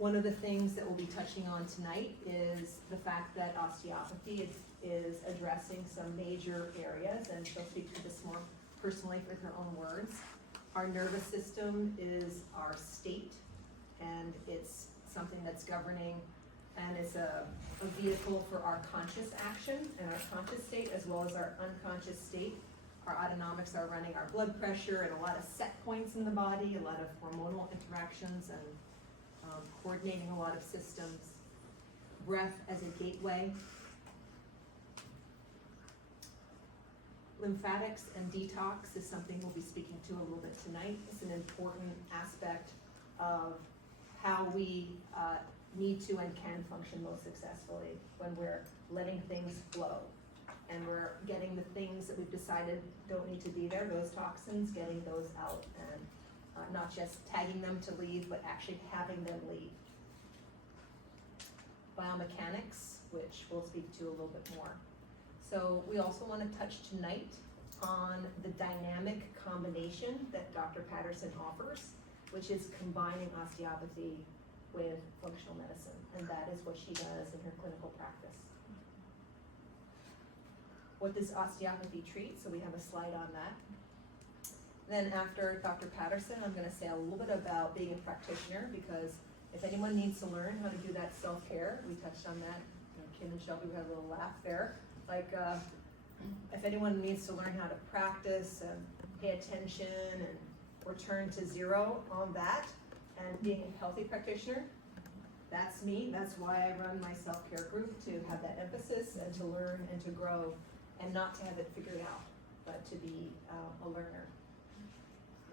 One of the things that we'll be touching on tonight is the fact that osteopathy is addressing some major areas, and she'll speak to this more personally with her own words. Our nervous system is our state, and it's something that's governing, and it's a vehicle for our conscious action and our conscious state, as well as our unconscious state. Our autonomics are running our blood pressure and a lot of set points in the body, a lot of hormonal interactions, and coordinating a lot of systems. Breath as a gateway. Lymphatics and detox is something we'll be speaking to a little bit tonight. It's an important aspect of how we need to and can function most successfully when we're letting things flow and we're getting the things that we've decided don't need to be there, those toxins, getting those out, and not just tagging them to leave, but actually having them leave. Biomechanics, which we'll speak to a little bit more. So we also want to touch tonight on the dynamic combination that Dr. Patterson offers, which is combining osteopathy with functional medicine, and that is what she does in her clinical practice. What does osteopathy treat? So we have a slide on that. Then after Dr. Patterson, I'm going to say a little bit about being a practitioner, because if anyone needs to learn how to do that self-care, we touched on that. Kim and Shelby had a little laugh there. Like, if anyone needs to learn how to practice and pay attention and return to zero on that and being a healthy practitioner, that's me. That's why I run my self-care group, to have that emphasis and to learn and to grow, and not to have it figured out, but to be a learner.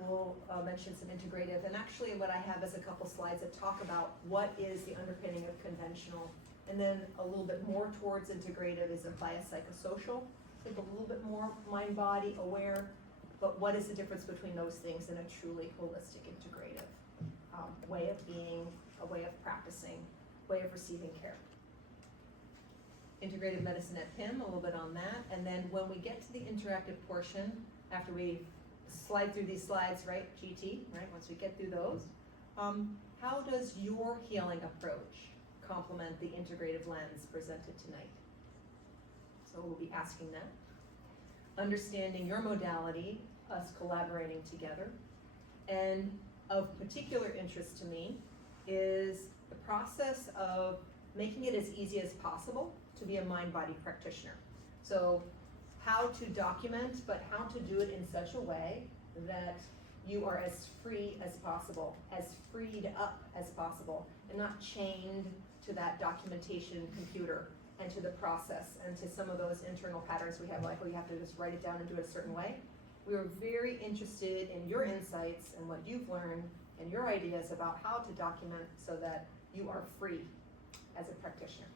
We'll mention some integrative, and actually what I have is a couple slides that talk about what is the underpinning of conventional, and then a little bit more towards integrative is a biopsychosocial, think a little bit more mind-body aware, but what is the difference between those things in a truly holistic integrative way of being, a way of practicing, way of receiving care. Integrative medicine at PIM, a little bit on that, and then when we get to the interactive portion, after we slide through these slides, right, GT, right, once we get through those, how does your healing approach complement the integrative lens presented tonight? So we'll be asking that. Understanding your modality, us collaborating together, and of particular interest to me is the process of making it as easy as possible to be a mind-body practitioner. So how to document, but how to do it in such a way that you are as free as possible, as freed up as possible, and not chained to that documentation computer and to the process and to some of those internal patterns we have, like, well, you have to just write it down and do it a certain way. We were very interested in your insights and what you've learned and your ideas about how to document so that you are free as a practitioner.